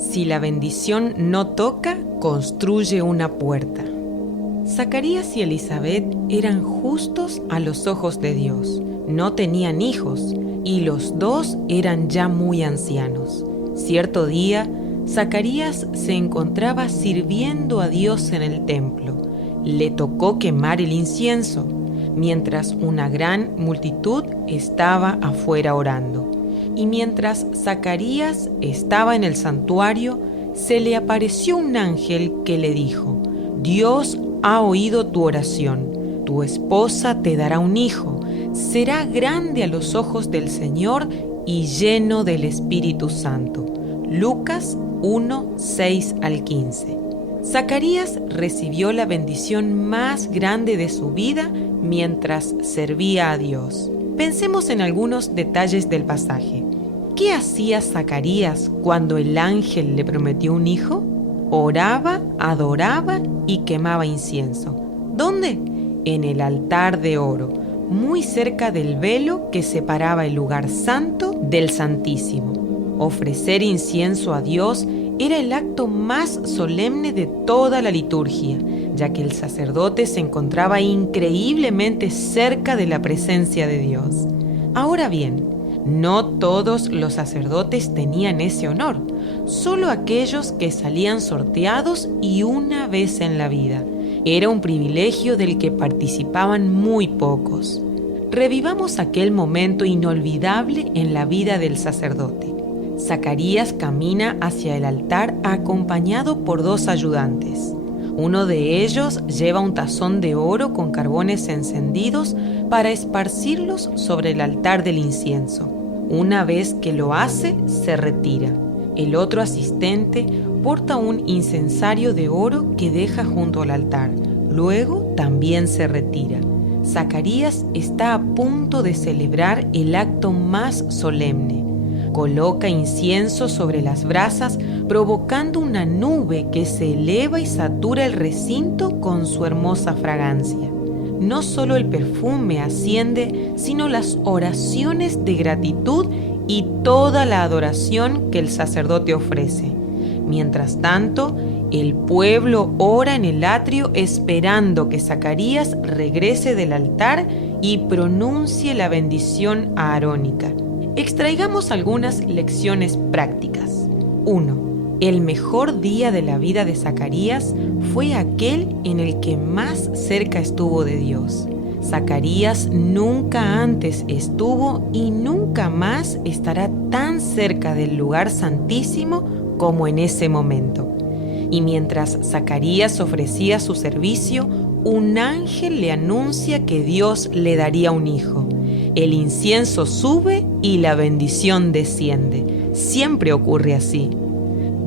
Si la bendición no toca, construye una puerta. Zacarías y Elizabeth eran justos a los ojos de Dios. No tenían hijos y los dos eran ya muy ancianos. Cierto día, Zacarías se encontraba sirviendo a Dios en el templo. Le tocó quemar el incienso, mientras una gran multitud estaba afuera orando. Y mientras Zacarías estaba en el santuario, se le apareció un ángel que le dijo: Dios ha oído tu oración, tu esposa te dará un hijo, será grande a los ojos del Señor y lleno del Espíritu Santo. Lucas 1, 6 al 15. Zacarías recibió la bendición más grande de su vida mientras servía a Dios. Pensemos en algunos detalles del pasaje. ¿Qué hacía Zacarías cuando el ángel le prometió un hijo? Oraba, adoraba y quemaba incienso. ¿Dónde? En el altar de oro, muy cerca del velo que separaba el lugar santo del Santísimo. Ofrecer incienso a Dios era el acto más solemne de toda la liturgia, ya que el sacerdote se encontraba increíblemente cerca de la presencia de Dios. Ahora bien, no todos los sacerdotes tenían ese honor, solo aquellos que salían sorteados y una vez en la vida. Era un privilegio del que participaban muy pocos. Revivamos aquel momento inolvidable en la vida del sacerdote. Zacarías camina hacia el altar acompañado por dos ayudantes. Uno de ellos lleva un tazón de oro con carbones encendidos para esparcirlos sobre el altar del incienso. Una vez que lo hace, se retira. El otro asistente porta un incensario de oro que deja junto al altar. Luego también se retira. Zacarías está a punto de celebrar el acto más solemne. Coloca incienso sobre las brasas, provocando una nube que se eleva y satura el recinto con su hermosa fragancia. No solo el perfume asciende, sino las oraciones de gratitud y toda la adoración que el sacerdote ofrece. Mientras tanto, el pueblo ora en el atrio esperando que Zacarías regrese del altar y pronuncie la bendición aarónica. Extraigamos algunas lecciones prácticas. 1. El mejor día de la vida de Zacarías fue aquel en el que más cerca estuvo de Dios. Zacarías nunca antes estuvo y nunca más estará tan cerca del lugar santísimo como en ese momento. Y mientras Zacarías ofrecía su servicio, un ángel le anuncia que Dios le daría un hijo. El incienso sube y la bendición desciende. Siempre ocurre así.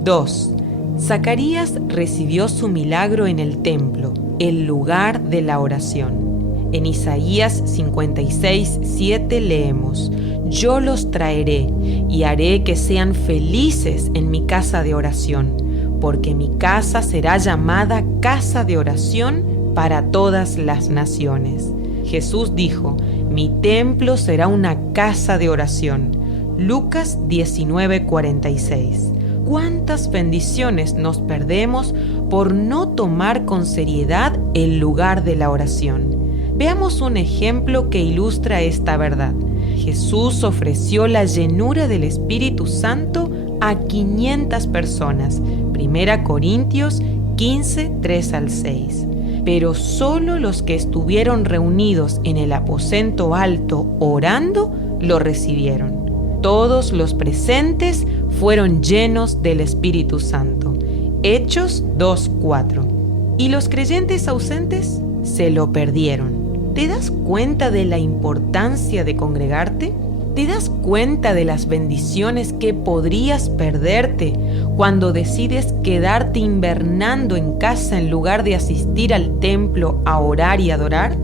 2. Zacarías recibió su milagro en el templo, el lugar de la oración. En Isaías 56:7 leemos: Yo los traeré y haré que sean felices en mi casa de oración, porque mi casa será llamada casa de oración para todas las naciones. Jesús dijo: Mi templo será una casa de oración. Lucas 19:46. ¿Cuántas bendiciones nos perdemos por no tomar con seriedad el lugar de la oración? Veamos un ejemplo que ilustra esta verdad. Jesús ofreció la llenura del Espíritu Santo a 500 personas. 1 Corintios 15, 3 al 6. Pero solo los que estuvieron reunidos en el aposento alto orando lo recibieron. Todos los presentes fueron llenos del Espíritu Santo. Hechos 2:4. ¿Y los creyentes ausentes? Se lo perdieron. ¿Te das cuenta de la importancia de congregarte? ¿Te das cuenta de las bendiciones que podrías perderte cuando decides quedarte invernando en casa en lugar de asistir al templo a orar y adorar?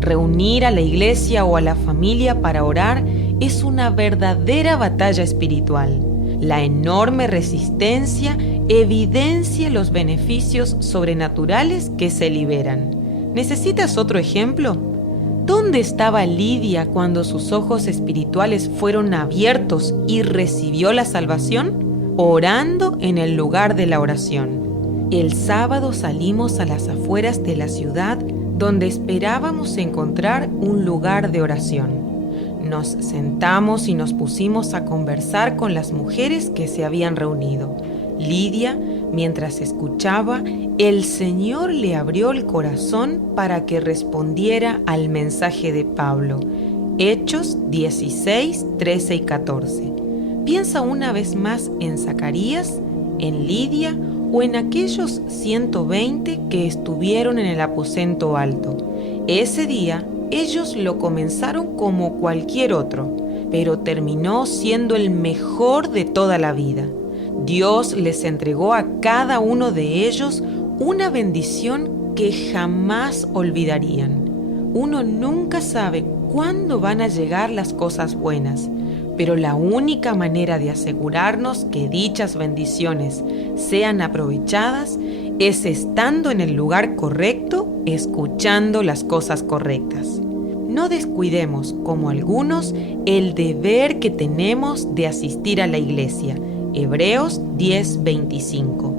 Reunir a la iglesia o a la familia para orar es una verdadera batalla espiritual. La enorme resistencia evidencia los beneficios sobrenaturales que se liberan. ¿Necesitas otro ejemplo? ¿Dónde estaba Lidia cuando sus ojos espirituales fueron abiertos y recibió la salvación? orando en el lugar de la oración. El sábado salimos a las afueras de la ciudad donde esperábamos encontrar un lugar de oración. Nos sentamos y nos pusimos a conversar con las mujeres que se habían reunido. Lidia, mientras escuchaba, el Señor le abrió el corazón para que respondiera al mensaje de Pablo. Hechos 16, 13 y 14. Piensa una vez más en Zacarías, en Lidia o en aquellos 120 que estuvieron en el aposento alto. Ese día ellos lo comenzaron como cualquier otro, pero terminó siendo el mejor de toda la vida. Dios les entregó a cada uno de ellos una bendición que jamás olvidarían. Uno nunca sabe cuándo van a llegar las cosas buenas, pero la única manera de asegurarnos que dichas bendiciones sean aprovechadas es estando en el lugar correcto, escuchando las cosas correctas. No descuidemos, como algunos, el deber que tenemos de asistir a la iglesia. Hebreos 10:25.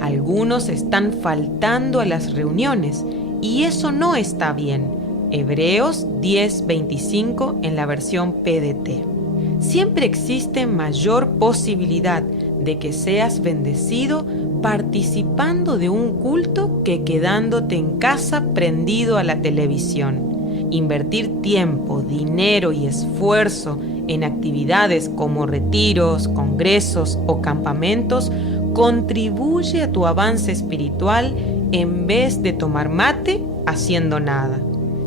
Algunos están faltando a las reuniones y eso no está bien. Hebreos 10:25 en la versión PDT. Siempre existe mayor posibilidad de que seas bendecido participando de un culto que quedándote en casa prendido a la televisión. Invertir tiempo, dinero y esfuerzo en actividades como retiros, congresos o campamentos contribuye a tu avance espiritual en vez de tomar mate haciendo nada.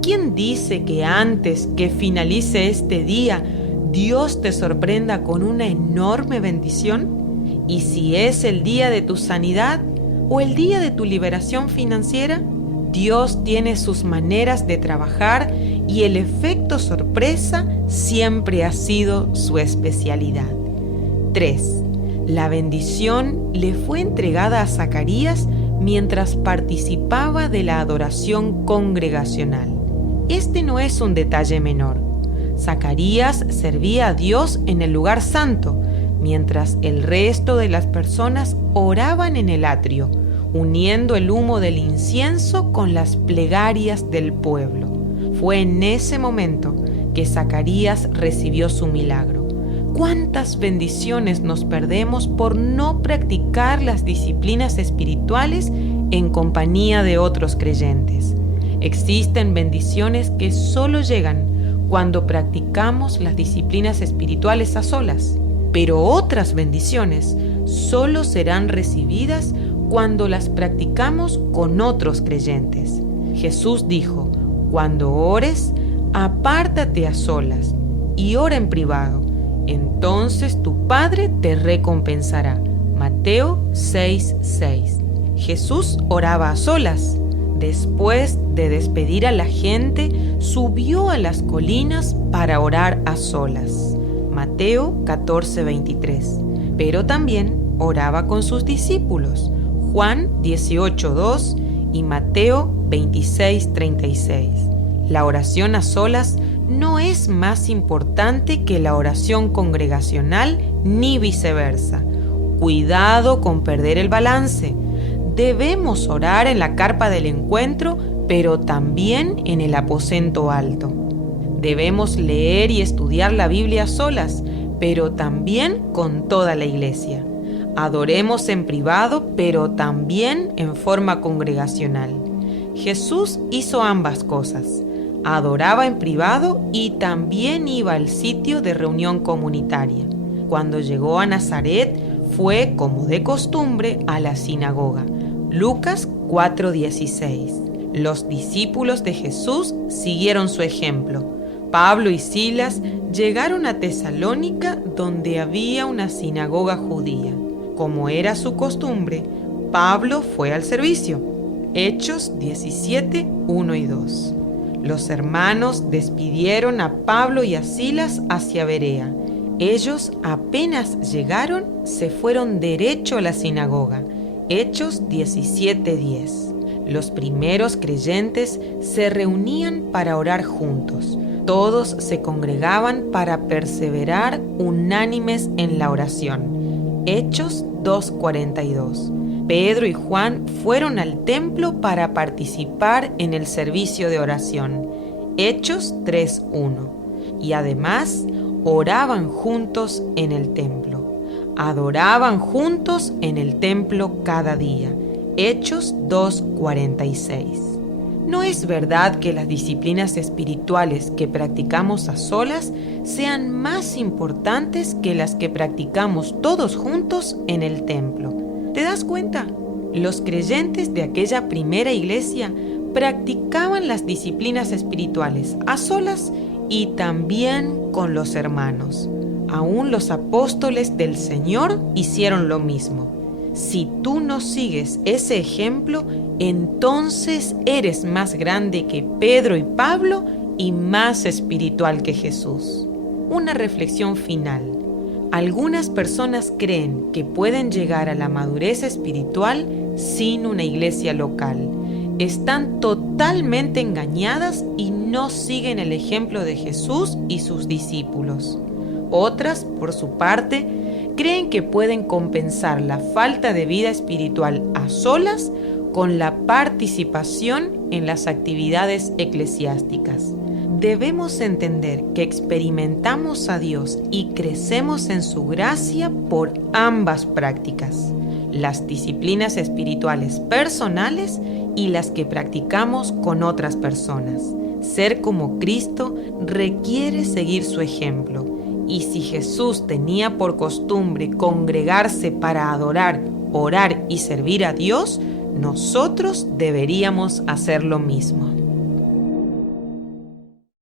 ¿Quién dice que antes que finalice este día Dios te sorprenda con una enorme bendición? ¿Y si es el día de tu sanidad o el día de tu liberación financiera? Dios tiene sus maneras de trabajar y el efecto sorpresa siempre ha sido su especialidad. 3. La bendición le fue entregada a Zacarías mientras participaba de la adoración congregacional. Este no es un detalle menor. Zacarías servía a Dios en el lugar santo, mientras el resto de las personas oraban en el atrio, uniendo el humo del incienso con las plegarias del pueblo. Fue en ese momento que Zacarías recibió su milagro. ¿Cuántas bendiciones nos perdemos por no practicar las disciplinas espirituales en compañía de otros creyentes? Existen bendiciones que solo llegan cuando practicamos las disciplinas espirituales a solas, pero otras bendiciones solo serán recibidas cuando las practicamos con otros creyentes. Jesús dijo: cuando ores, apártate a solas y ora en privado. Entonces tu Padre te recompensará. Mateo 6:6. Jesús oraba a solas. Después de despedir a la gente, subió a las colinas para orar a solas. Mateo 14:23. Pero también oraba con sus discípulos. Juan 18:2 y Mateo 26:36. La oración a solas no es más importante que la oración congregacional ni viceversa. Cuidado con perder el balance. Debemos orar en la carpa del encuentro, pero también en el aposento alto. Debemos leer y estudiar la Biblia a solas, pero también con toda la iglesia. Adoremos en privado, pero también en forma congregacional. Jesús hizo ambas cosas. Adoraba en privado y también iba al sitio de reunión comunitaria. Cuando llegó a Nazaret, fue, como de costumbre, a la sinagoga. Lucas 4:16. Los discípulos de Jesús siguieron su ejemplo. Pablo y Silas llegaron a Tesalónica, donde había una sinagoga judía. Como era su costumbre, Pablo fue al servicio. Hechos 17:1 y 2. Los hermanos despidieron a Pablo y a Silas hacia Berea. Ellos apenas llegaron, se fueron derecho a la sinagoga. Hechos 17:10. Los primeros creyentes se reunían para orar juntos. Todos se congregaban para perseverar unánimes en la oración. Hechos 2:42. Pedro y Juan fueron al templo para participar en el servicio de oración. Hechos 3:1. Y además oraban juntos en el templo. Adoraban juntos en el templo cada día. Hechos 2:46. No es verdad que las disciplinas espirituales que practicamos a solas sean más importantes que las que practicamos todos juntos en el templo. ¿Te das cuenta? Los creyentes de aquella primera iglesia practicaban las disciplinas espirituales a solas y también con los hermanos. Aún los apóstoles del Señor hicieron lo mismo. Si tú no sigues ese ejemplo, entonces eres más grande que Pedro y Pablo y más espiritual que Jesús. Una reflexión final. Algunas personas creen que pueden llegar a la madurez espiritual sin una iglesia local. Están totalmente engañadas y no siguen el ejemplo de Jesús y sus discípulos. Otras, por su parte, creen que pueden compensar la falta de vida espiritual a solas con la participación en las actividades eclesiásticas. Debemos entender que experimentamos a Dios y crecemos en su gracia por ambas prácticas, las disciplinas espirituales personales y las que practicamos con otras personas. Ser como Cristo requiere seguir su ejemplo. Y si Jesús tenía por costumbre congregarse para adorar, orar y servir a Dios, nosotros deberíamos hacer lo mismo.